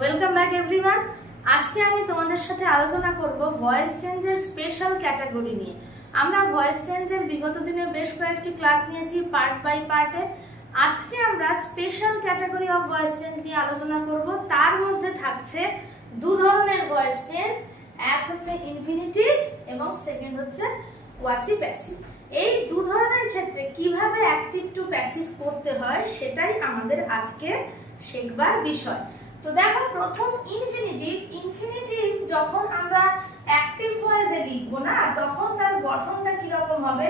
Welcome back everyone. আজকে আমি তোমাদের সাথে আলোচনা করব ভয়েস চেঞ্জের স্পেশাল ক্যাটাগরি নিয়ে। আমরা ভয়েস চেঞ্জের বিগত দিনে বেশ কয়েকটি ক্লাস নিয়েছি পার্ট বাই পার্টে। আজকে আমরা special category of voice change নিয়ে আলোচনা করব। তার মধ্যে থাকছে দু ধরনের ভয়েস চেঞ্জ, এক হচ্ছে ইনফিনিটিভ এবং সেকেন্ড হচ্ছে কোয়াসি প্যাসিভ। এই দু ধরনের ক্ষেত্রে কিভাবে অ্যাক্টিভ টু প্যাসিভ করতে হয় সেটাই আমাদের আজকে শেখবার বিষয়। তো দেখো, প্রথম ইনফিনিটিভ যখন আমরা অ্যাক্টিভ ভয়েসে লিখবো না, তখন তার গঠনটা কি রকম হবে?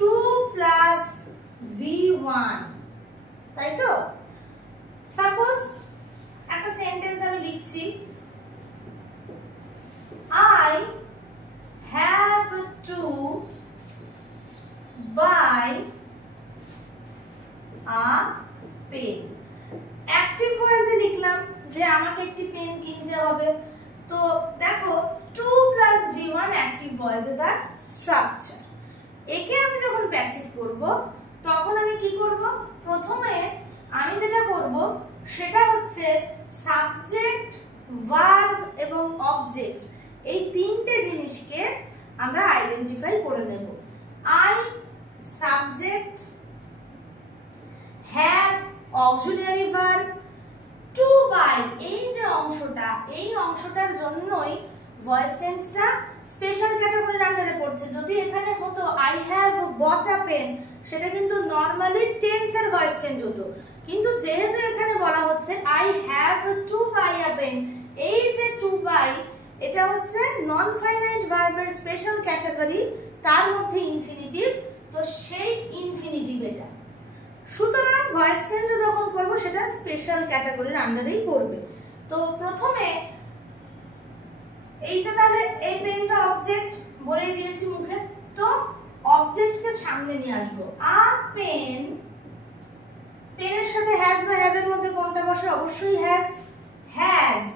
2 প্লাস V1, তাই তো? সাপোজ একটা সেন্টেন্স আমি লিখছি, I have to buy a pen। Active ভয়েসে লিখলাম যে আমাকে একটি পেন কিনতে হবে। তো দেখো 2 প্লাস V1 অ্যাক্টিভ ভয়েসে তার স্ট্রাকচার। একে আমি যখন প্যাসিভ করব তখন আমি কি করব? প্রথমে আমি যেটা করব সেটা হচ্ছে সাবজেক্ট, ভার্ব এবং অবজেক্ট, এই তিনটে জিনিসকে আমরা আইডেন্টিফাই করে নেব। I subject, have auxiliary verb, to by এই যে অংশটা, এই অংশটার জন্যই ভয়েস চেঞ্জটা স্পেশাল ক্যাটাগরির আন্ডারে পড়ছে। যদি এখানে হতো I have bought a pen, সেটা কিন্তু নরমালি টেন্সের ভয়েস চেঞ্জ হতো। কিন্তু যেহেতু এখানে বলা হচ্ছে I have to buy a pen, এই যে টু বাই এটা হচ্ছে নন ফাইনাইট ভার্বের স্পেশাল ক্যাটাগরি, তার মধ্যে ইনফিনিটিভ, তো সেই ইনফিনিটিভ এটা। সুতরাং ভয়েস চেঞ্জ যখন করব সেটা স্পেশাল ক্যাটাগরির আন্ডারেই পড়বে। তো প্রথমে এইটা, তাহলে এই পেনটা অবজেক্ট বলে দিয়েছি মুখে, তো অবজেক্টকে সামনে নিয়ে আসবো। আ পেন, পেনের সাথে হ্যাজ বা হ্যাভ এর মধ্যে কোনটা বসে? অবশ্যই হ্যাজ।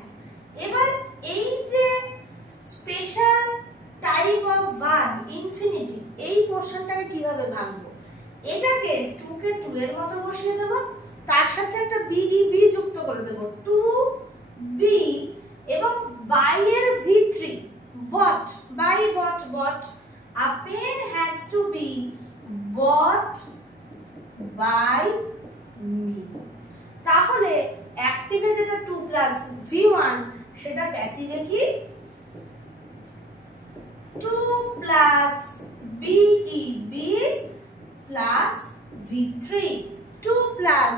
এবার এই যে special type of verb infinitive, এই পোরশনটাকে কিভাবে ভাঙবো? এটাকে 2 কে 2 এর মতো বসিয়ে দেব, তার সাথে একটা বি যুক্ত করে দেব, টু বি, এবং বাই এর V3 bought, by bought, a pen has to be bought by me. তাহলে অ্যাক্টিভে যেটা 2 প্লাস V1, সেটা প্যাসিভে কি 2 plus BEB plus V3, 2 plus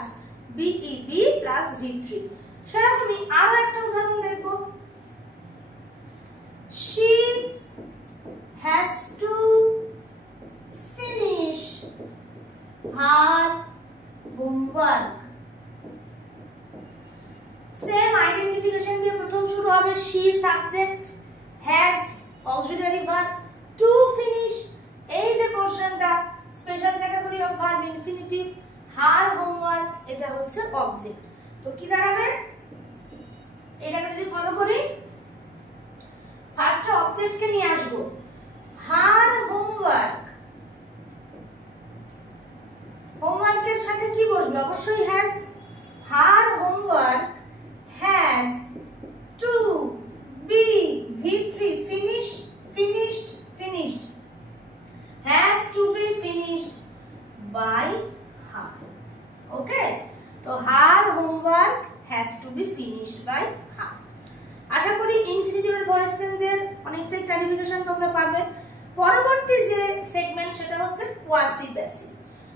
BEB plus V3। সেরকমই আরো একটা উদাহরণ দেখব। She has to finish her homework। Same identification দিয়ে প্রথম শুরু হবে। she subject, has auxiliary verb, to finish এই যে পোরশনটা special category of verb infinitive, her homework এটা হচ্ছে অবজেক্ট। তো কি দাঁড়াবে? এটাকে যদি ফলো করি, ফার্স্টে অবজেক্টকে নিয়ে আসবো, হার হোমওয়ার্ক, হোমওয়ার্কের সাথে কি বসবে? অবশ্যই has. Her homework has to be V3 finished has to be finished by her। okay, তো her homework has to be finished by her। আশা করি ইনফিনিটিভের ভয়েস চেঞ্জের অনেকটাই ক্লারিফিকেশন তোমরা পাবে। পরবর্তী যে সেগমেন্ট সেটা হচ্ছে কোয়াসি প্যাসিভ।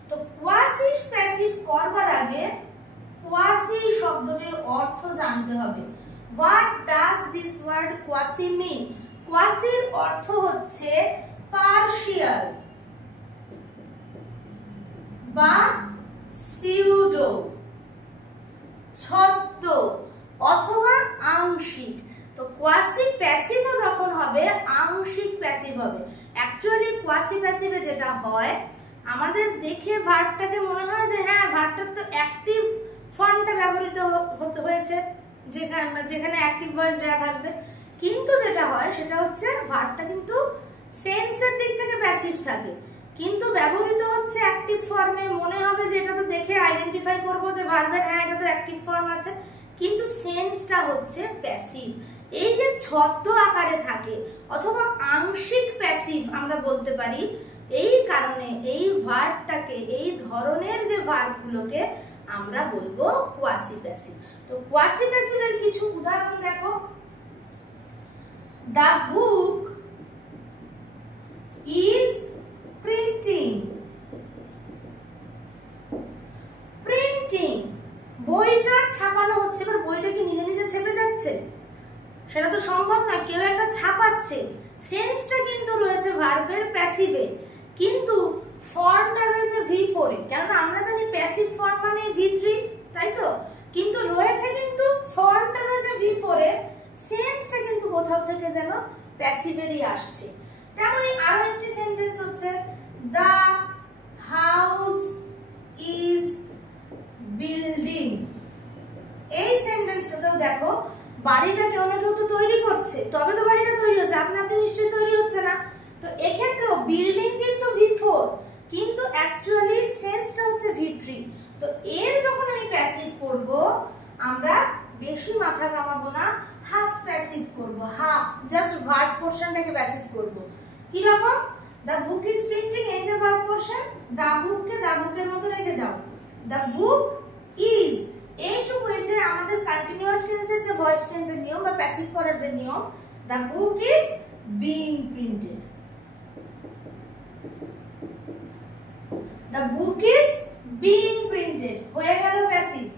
তো কোয়াসি প্যাসিভ করবার আগে কোয়াসি শব্দটির অর্থ জানতে হবে। What does this word quasi mean? কোয়াসির অর্থ হচ্ছে পার্শিয়াল বা সিউডো, ছদ্ম অথবা আংশিক। তো কোয়াসি প্যাসিভও যখন হবে আংশিক প্যাসিভ হবে। অ্যাকচুয়ালি কোয়াসি প্যাসিভে যেটা হয়, আমাদের দেখে ভার্বটাকে মনে হয় যে হ্যাঁ, ভার্বটার তো অ্যাক্টিভ ফর্মটা ব্যবহৃত হয়েছে, যেখানে অ্যাক্টিভ ভয়েস দেওয়া থাকবে, কিন্তু যেটা হয় সেটা হচ্ছে ভার্বটা কিন্তু সেন্সের দিক থেকে প্যাসিভ থাকে, কিন্তু ব্যবহৃত হচ্ছে অ্যাক্টিভ ফর্মে। মনে হবে যে এটা তো দেখে আইডেন্টিফাই করব যে ভার্বের হ্যাঁ এটা তো অ্যাক্টিভ ফর্ম আছে, কিন্তু সেন্সটা হচ্ছে প্যাসিভ। এই যে ছদ্ম আকারে থাকে অথবা আংশিক প্যাসিভ আমরা বলতে পারি, এই কারণে এই ভার্বটাকে, এই ধরনের যে ভার্বগুলোকে আমরা বলবো কোয়াসি প্যাসিভ। তো কোয়াসি প্যাসিভের কিছু উদাহরণ দেখো। The book is printing. Printing, বইটা ছাপানো হচ্ছে। এবার বইটা কি নিজে নিজে ছেপে যাচ্ছে? সেটা তো সম্ভব না, কেউ একটা ছাপাচ্ছে। সেন্সটা কিন্তু রয়েছে ভার্বের প্যাসিভে, কিন্তু ফর্মটা রয়েছে V4 এ। কেননা আমরা জানি প্যাসিভ ফর্ম মানে V3, তাই তো? কিন্তু রয়েছে, কিন্তু ফর্মটা রয়েছে V4 এ, সেন্সটা কিন্তু কোথাও থেকে যেন প্যাসিভেরই আসছে। তেমনই আরো একটি সেন্টেন্স হচ্ছে দ্য হাউস ইজ বিল্ডিং। এই সেন্টেন্সটাতেও দেখো বাড়িটা কেউ না কেউ তো তৈরি করছে, তবে তো বাড়িটা তৈরি হচ্ছে, আপনি নিশ্চয়ই তৈরি হচ্ছে না। তো এক্ষেত্রেও বিল্ডিং কিন্তু V4, কিন্তু অ্যাকচুয়ালি সেন্সটা হচ্ছে V3। তো এর যখন আমি প্যাসিভ করব, আমরা বেশি মাথা কামাবো না, হাফ প্যাসিভ করব, হাফ, জাস্ট ভার্ব পোরশনটাকে প্যাসিভ করব। কি রকম? দ্য বুক ইজ প্রিন্টিং, এই যে ভার্ব পোরশন, দ্য বুককে দ্য বুকের মতো রেখে দাও। দ্য বুক ইজ, এইটুকু এই যে আমাদের কন্টিনিউয়াস টেন্সের যে ভয়েস চেঞ্জের নিয়ম বা প্যাসিভ করার যে নিয়ম, the book is being printed. The book is being printed হয়ে গেল প্যাসিভ।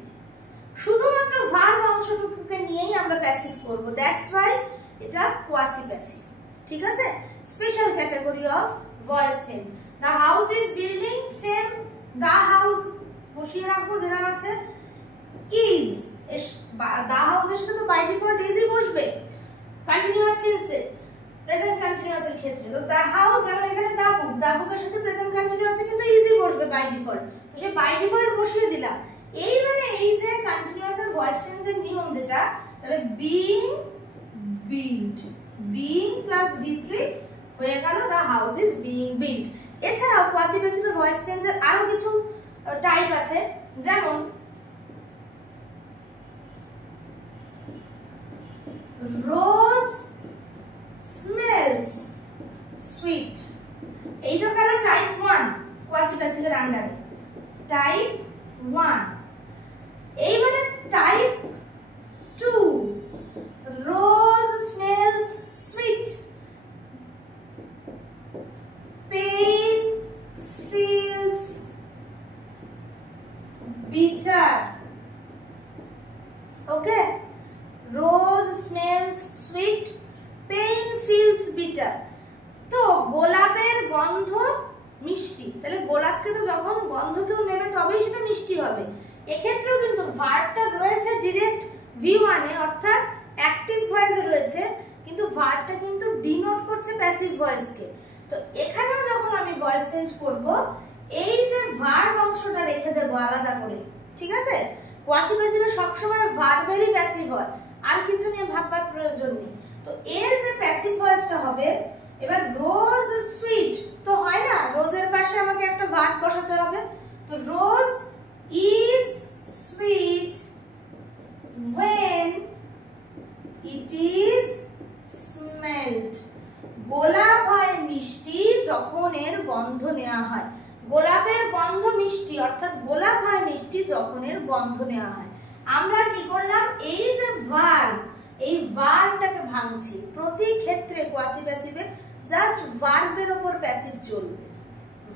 শুধুমাত্র ভার্ব অংশটুকুকে নিয়েই আমরা প্যাসিভ করব, দ্যাটস ওয়াই এটা কোয়াসি প্যাসিভ। ঠিক আছে? Special category of voice change. The house is building, same the house বসিয়ে রাখবো যেরকম আছে, ইজ, দ্য হাউসের সাথে তো বাই ডিফল্ট ইজই বসবে কন্টিনিউয়াস টেন্সে, প্রেজেন্ট কন্টিনিউয়াস এর ক্ষেত্রে। তো দ্য হাউস, যেমন এখানে দ্য বুক, দ্য বুকের সাথে প্রেজেন্ট কন্টিনিউয়াসে কিন্তু ইজই বসবে বাই ডিফল্ট, তো সে বাই ডিফল্ট বসিয়ে দিলাম। এইবারে এই যে কন্টিনিউয়াস এর ভয়েস চেঞ্জের নিয়ম যেটা, তাহলে being build, being plus V3 হয়ে গেল the house is being build. এছাড়াও কোয়াসি প্যাসিভের ভয়েস চেঞ্জের আরো কিছু টাইপ আছে, যেমন Rose smells sweet, এইটা কারণ টাইপ 1 কোয়াসি প্যাসিভের আন্ডারে, টাইপ 1। এইবারে type 2, Rose smells sweet, pain feels bitter. Okay, Rose smells sweet, pain feels bitter. তো গোলাপের গন্ধ মিষ্টি, তাহলে গোলাপকে তো যখন গন্ধ কেউ নেবে তবেই সেটা মিষ্টি হবে। এক্ষেত্রেও কিন্তু ভার্বটা রয়েছে ডিরেক্ট V1 এ, অর্থাৎ অ্যাক্টিভ ভয়েসে রয়েছে, কিন্তু ভার্বটা কিন্তু ডিনোট করছে প্যাসিভ ভয়েসকে। তো এখানেও যখন আমি ভয়েস চেঞ্জ করব, এই যে ভার্ব অংশটা রেখে দেব আলাদা করে। ঠিক আছে? কোয়াসি প্যাসিভে সবসময় ভার্বেরই প্যাসিভ হয়, আর কিছু নিয়ে ভাববার প্রয়োজন নেই। তো এর যে প্যাসিভ ভয়েসটা হবে, এবার রোজ সুইট তো হয় না, রোজের পাশে আমাকে একটা ভার্ব বসাতে হবে। তো rose is sweet when it is smelled, গোলাপ হয় মিষ্টি যখন এর গন্ধ নেওয়া হয়। গোলাপের গন্ধ মিষ্টি, অর্থাৎ গোলাপ হয় মিষ্টি যখন এর গন্ধ নেওয়া হয়। আমরা কি করলাম, এই যে ভার্ব, এই ভার্বটাকে ভাঙছি। প্রতি ক্ষেত্রে কোয়াসি প্যাসিভে জাস্ট ভার্বের উপর প্যাসিভ চলবে,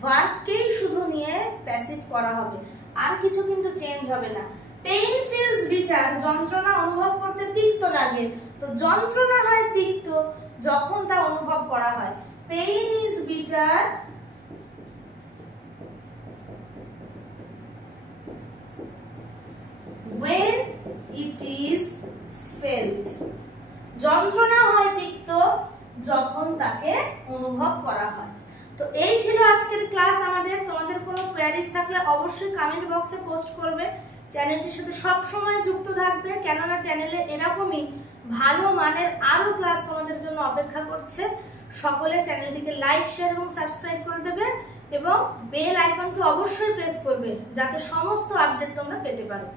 ভার্বকেই শুধু নিয়ে প্যাসিভ করা হবে, আর কিছু কিন্তু চেঞ্জ হবে না। পেইন ফিলস বিটার, যন্ত্রণা অনুভব করতে তিক্ত লাগে। তো যন্ত্রণা হয় তিক্ত যখন তা অনুভব করা হয়। Pain is bitter when it is felt, যন্ত্রণা হয় তিক্ত যখন তাকে অনুভব করা হয়। তো এই ছিল আজকের ক্লাস আমাদের। তোমাদের কোনো কোয়ারিজ থাকলে অবশ্যই কমেন্ট বক্সে পোস্ট করবে। চ্যানেলটির সাথে সব সময় যুক্ত থাকবে, কেননা চ্যানেলে এরকমই ভালো মানের আরো ক্লাস তোমাদের জন্য অপেক্ষা করছে। সকলে চ্যানেলটিকে লাইক, শেয়ার এবং সাবস্ক্রাইব করে দেবে এবং বেল আইকনকে অবশ্যই প্রেস করবে, যাতে সমস্ত আপডেট তোমরা পেতে পারো।